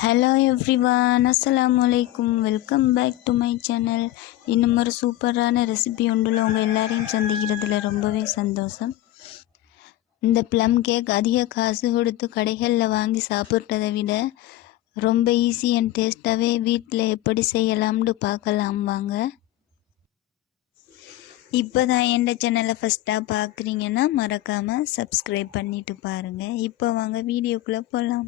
Hello everyone, அஸ்ஸலாமு அலைக்கும். Welcome back to my channel. இன்னும் ஒரு சூப்பரான ரெசிபி ஒன்றில் உங்கள் எல்லாரையும் சந்திக்கிறதுல ரொம்பவே சந்தோஷம். இந்த ப்ளம் கேக் அதிக காசு கொடுத்து கடைகளில் வாங்கி சாப்பிட்றதை விட ரொம்ப ஈஸி அண்ட் டேஸ்ட்டாகவே வீட்டில் எப்படி செய்யலாம்னு பார்க்கலாம் வாங்க. இப்போ தான் எந்த சேனலை ஃபஸ்ட்டாக பார்க்குறீங்கன்னா மறக்காமல் சப்ஸ்கிரைப் பண்ணிவிட்டு பாருங்கள். இப்போ வாங்க வீடியோக்குள்ளே போகலாம்.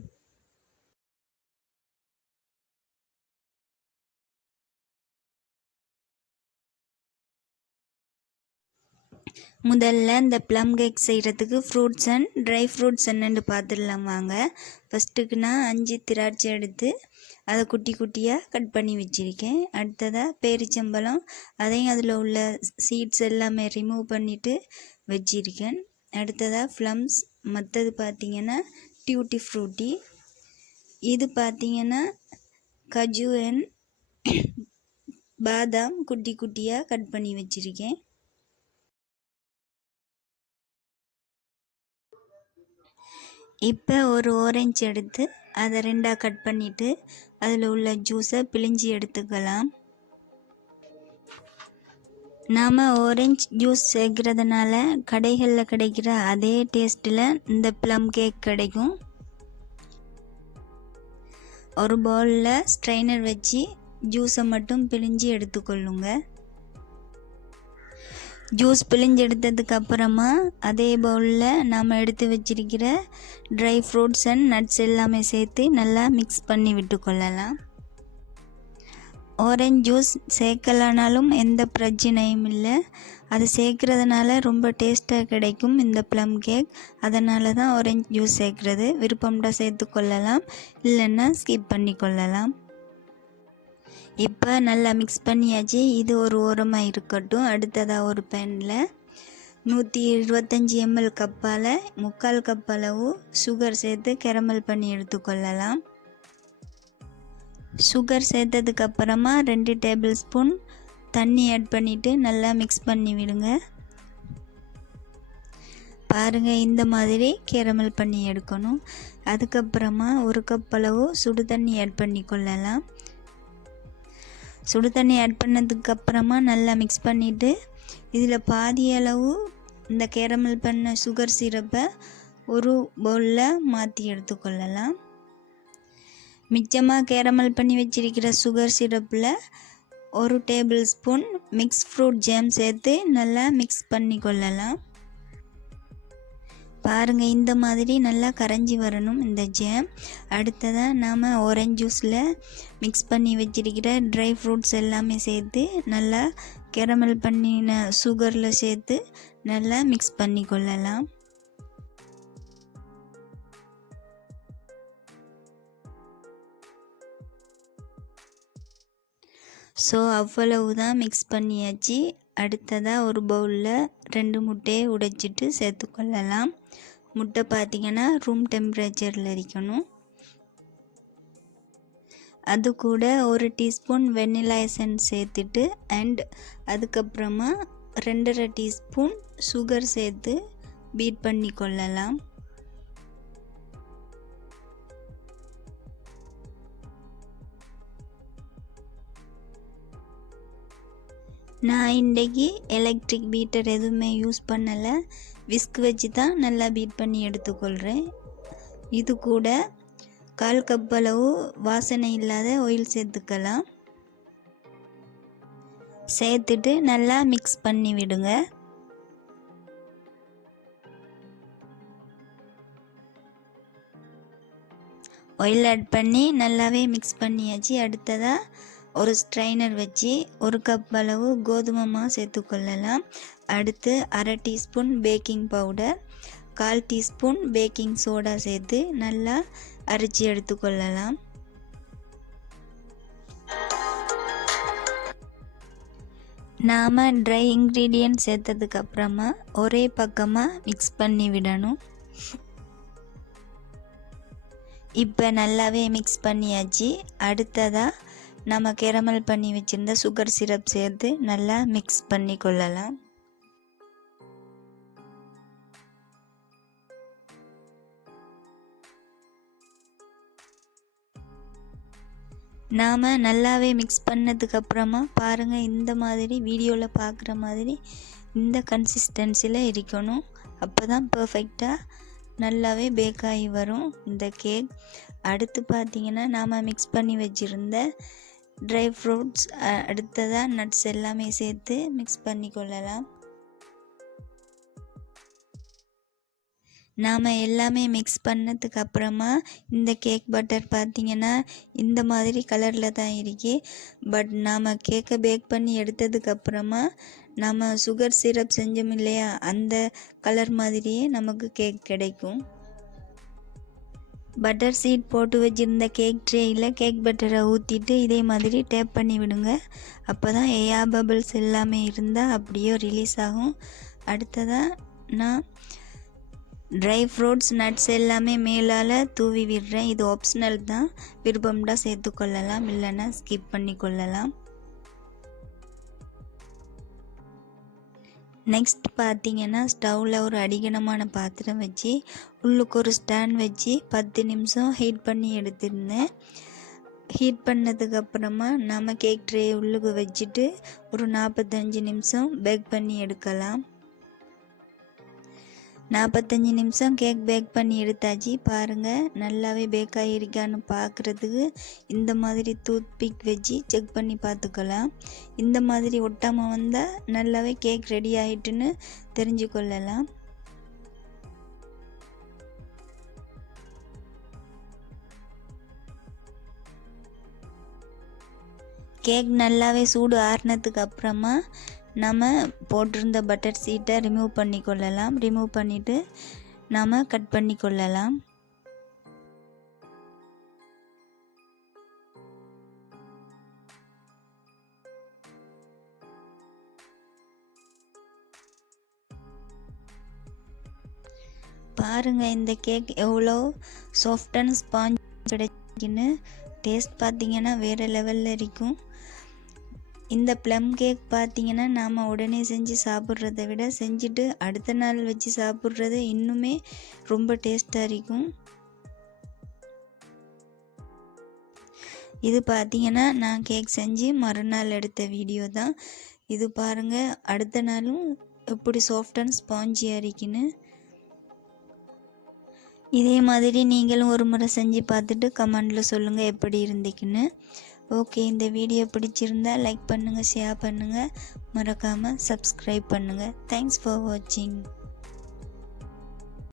முதல்ல இந்த ப்ளம் கேக் செய்கிறதுக்கு ஃப்ரூட்ஸ் அண்ட் ட்ரை ஃப்ரூட்ஸ் என்னென்னு பார்த்துடலாம் வாங்க. ஃபஸ்ட்டுக்கு நான் 5 திராட்சை எடுத்து அதை குட்டி குட்டியாக கட் பண்ணி வச்சுருக்கேன். அடுத்ததாக பேரிச்சம்பழம், அதையும் அதில் உள்ள சீட்ஸ் எல்லாமே ரிமூவ் பண்ணிவிட்டு வச்சுருக்கேன். அடுத்ததாக ப்ளம்ஸ், மற்றது பார்த்திங்கன்னா டியூட்டி ஃப்ரூட்டி, இது பார்த்திங்கன்னா கஜு அண்ட் பாதாம் குட்டி குட்டியாக கட் பண்ணி வச்சுருக்கேன். இப்போ ஒரு ஆரஞ்சு எடுத்து அதை 2ஆக கட் பண்ணிவிட்டு அதில் உள்ள ஜூஸை பிழிஞ்சி எடுத்துக்கலாம். நாம் ஆரஞ்சு ஜூஸ் சேர்க்குறதுனால கடைகளில் கிடைக்கிற அதே டேஸ்ட்டில் இந்த ப்ளம் கேக் கிடைக்கும். ஒரு பவுலில் ஸ்ட்ரைனர் வச்சு ஜூஸை மட்டும் பிழிஞ்சி எடுத்துக்கொள்ளுங்க. ஜூஸ் பிழிஞ்சு எடுத்ததுக்கு அப்புறமா அதே பவுலில் நாம் எடுத்து வச்சிருக்கிற ட்ரை ஃப்ரூட்ஸ் அண்ட் நட்ஸ் எல்லாமே சேர்த்து நல்லா மிக்ஸ் பண்ணி விட்டுக்கொள்ளலாம். ஆரஞ்சு ஜூஸ் சேர்க்கலனாலும் எந்த பிரச்சனையும் இல்லை. அது சேர்க்குறதுனால ரொம்ப டேஸ்ட்டாக கிடைக்கும் இந்த ப்ளம் கேக். அதனால தான் ஆரஞ்சு ஜூஸ் சேர்க்குறது. விருப்பம்டா சேர்த்துக்கொள்ளலாம், இல்லைன்னா ஸ்கிப் பண்ணி கொள்ளலாம். இப்போ நல்லா மிக்ஸ் பண்ணியாச்சு. இது ஒரு ஓரமாக இருக்கட்டும். அடுத்ததாக ஒரு பேனில் 125 ml கப்பால் 3/4 கப் அளவு சுகர் சேர்த்து கேரமல் பண்ணி எடுத்துக்கொள்ளலாம். சுகர் சேர்த்ததுக்கப்புறமா 2 டேபிள் ஸ்பூன் தண்ணி ஆட் பண்ணிவிட்டு நல்லா மிக்ஸ் பண்ணி விடுங்க. பாருங்கள், இந்த மாதிரி கேரமல் பண்ணி எடுக்கணும். அதுக்கப்புறமா 1 கப் அளவு சுடு தண்ணி ஆட் பண்ணி கொள்ளலாம். சுடு தண்ணி ஆட் பண்ணதுக்கப்புறமா நல்லா மிக்ஸ் பண்ணிவிட்டு இதில் பாதி அளவு இந்த கேரமல் பண்ண சுகர் சிரப்பை ஒரு பவுலில் மாற்றி எடுத்துக்கொள்ளலாம். மிச்சமாக கேரமல் பண்ணி வச்சிருக்கிற சுகர் சிரப்பில் 1 tablespoon mix fruit jam சேர்த்து நல்லா மிக்ஸ் பண்ணி கொள்ளலாம். பாருங்கள், இந்த மாதிரி நல்லா கரைஞ்சி வரணும் இந்த ஜாம். அடுத்ததாக நாம் ஆரஞ்சு ஜூஸில் மிக்ஸ் பண்ணி வச்சிருக்கிற ட்ரை ஃப்ரூட்ஸ் எல்லாமே சேர்த்து நல்லா கேரமல் பண்ணின சுகரில் சேர்த்து நல்லா மிக்ஸ் பண்ணி கொள்ளலாம். ஸோ அவ்வளவு தான் மிக்ஸ் பண்ணியாச்சு. அடுத்ததாக ஒரு பவுலில் 2 முட்டையை உடைச்சிட்டு சேர்த்துக்கொள்ளலாம். முட்டை பார்த்திங்கன்னா ரூம் டெம்பரேச்சரில் இருக்கணும். அது கூட 1 டீஸ்பூன் வெண்ணிலா எசன்ஸ் சேர்த்துட்டு அண்ட் அதுக்கப்புறமா 2.5 டீஸ்பூன் சுகர் சேர்த்து பீட் பண்ணி கொள்ளலாம். நான் இன்றைக்கி எலக்ட்ரிக் பீட்டர் எதுவுமே யூஸ் பண்ணலை. விஸ்க் வச்சு தான் நல்லா பீட் பண்ணி எடுத்துக்கொள்கிறேன். இது கூட 1/4 கப் அளவு வாசனை இல்லாத ஆயில் சேர்த்துக்கலாம். சேர்த்துட்டு நல்லா மிக்ஸ் பண்ணி விடுங்க. ஆயில் ஆட் பண்ணி நல்லாவே மிக்ஸ் பண்ணியாச்சு. அடுத்ததாக ஒரு ஸ்ட்ரைனர் வச்சு 1 கப் அளவு கோதுமை மாவு சேர்த்துக்கொள்ளலாம். அடுத்து 1/2 teaspoon baking powder, 1/4 teaspoon baking soda சேர்த்து நல்லா அரைச்சி எடுத்துக்கொள்ளலாம். நாம் ட்ரை இன்க்ரீடியன்ட் சேர்த்ததுக்கப்புறமா ஒரே பக்கமாக மிக்ஸ் பண்ணி விடணும். இப்போ நல்லாவே மிக்ஸ் பண்ணியாச்சு. அடுத்ததாக நம்ம கேரமல் பண்ணி வச்சுருந்த சுகர் சிரப் சேர்த்து நல்லா மிக்ஸ் பண்ணி கொள்ளலாம். நாம் நல்லாவே மிக்ஸ் பண்ணதுக்கப்புறமா பாருங்கள், இந்த மாதிரி வீடியோவில் பார்க்குற மாதிரி இந்த கன்சிஸ்டன்சியில் இருக்கணும். அப்போ தான் பர்ஃபெக்டாக நல்லாவே பேக் ஆகி வரும் இந்த கேக். அடுத்து பார்த்திங்கன்னா நாம் மிக்ஸ் பண்ணி வச்சுருந்த ட்ரை ஃப்ரூட்ஸ் அடுத்ததாக நட்ஸ் எல்லாமே சேர்த்து மிக்ஸ் பண்ணி கொள்ளலாம். நாம் எல்லாமே மிக்ஸ் பண்ணதுக்கு அப்புறமா இந்த கேக் பட்டர் பார்த்திங்கன்னா இந்த மாதிரி கலரில் தான் இருக்கு. பட் நாம் கேக்கை பேக் பண்ணி எடுத்ததுக்கப்புறமா நம்ம சுகர் சிரப் செஞ்சோம் இல்லையா, அந்த கலர் மாதிரியே நமக்கு கேக் கிடைக்கும். பட்டர் சீட் போட்டு வச்சுருந்த கேக் ட்ரேயில் கேக் பட்டரை ஊற்றிட்டு இதே மாதிரி டேப் பண்ணி விடுங்க. அப்போ தான் ஏர் பபிள்ஸ் எல்லாமே இருந்தால் அப்படியே ரிலீஸ் ஆகும். அடுத்ததாக நான் ட்ரை ஃப்ரூட்ஸ் நட்ஸ் எல்லாமே மேலால் தூவி விடுறேன். இது ஆப்ஷனல் தான், விருப்பம்டா சேர்த்துக்கொள்ளலாம், இல்லைன்னா ஸ்கிப் பண்ணி கொள்ளலாம். நெக்ஸ்ட் பார்த்திங்கன்னா ஸ்டவ்வில் ஒரு அடிகனமான பாத்திரம் வச்சு உள்ளுக்கு ஒரு ஸ்டாண்ட் வச்சு 10 நிமிஷம் ஹீட் பண்ணி எடுத்துருந்தேன். ஹீட் பண்ணதுக்கப்புறமா நம்ம கேக் ட்ரே உள்ளுக்கு வச்சுட்டு ஒரு 45 நிமிஷம் பேக் பண்ணி எடுக்கலாம். 45 நிமிஷம் கேக் பேக் பண்ணி எடுத்தாச்சு. பாருங்கள், நல்லாவே பேக் ஆகிருக்கான்னு பார்க்குறதுக்கு இந்த மாதிரி டூத் பிக் வச்சு செக் பண்ணி பார்த்துக்கலாம். இந்த மாதிரி ஒட்டாமல் வந்தால் நல்லாவே கேக் ரெடி ஆகிட்டுன்னு தெரிஞ்சு கொள்ளலாம். கேக் நல்லாவே சூடு ஆறுனதுக்கு அப்புறமா நம்ம போட்டிருந்த பட்டர் சீட்டை ரிமூவ் பண்ணி கொள்ளலாம். ரிமூவ் பண்ணிவிட்டு நாம் கட் பண்ணி கொள்ளலாம். பாருங்கள், இந்த கேக் எவ்வளோ சாஃப்ட் அண்ட் ஸ்பாஞ்ச் கிடைக்குன்னு. டேஸ்ட் பார்த்திங்கன்னா வேறு லெவலில் இருக்கும். இந்த ப்ளம் கேக் பார்த்திங்கன்னா நாம் உடனே செஞ்சு சாப்பிட்றத விட செஞ்சுட்டு அடுத்த நாள் வச்சு சாப்பிட்றது இன்னுமே ரொம்ப டேஸ்ட்டாக இருக்கும். இது பார்த்திங்கன்னா நான் கேக் செஞ்சு மறுநாள் எடுத்த வீடியோ தான். இது பாருங்கள், அடுத்த நாளும் எப்படி சாஃப்ட் அண்ட் ஸ்பாஞ்சியாக இருக்குன்னு. இதே மாதிரி நீங்களும் ஒரு முறை செஞ்சு பார்த்துட்டு கமெண்டில் சொல்லுங்கள் எப்படி இருந்துக்குன்னு. ஓகே, இந்த வீடியோ பிடிச்சிருந்தா லைக் பண்ணுங்கள், ஷேர் பண்ணுங்கள், மறக்காமல் சப்ஸ்கிரைப் பண்ணுங்கள். தேங்க்ஸ் ஃபார் வாட்சிங்.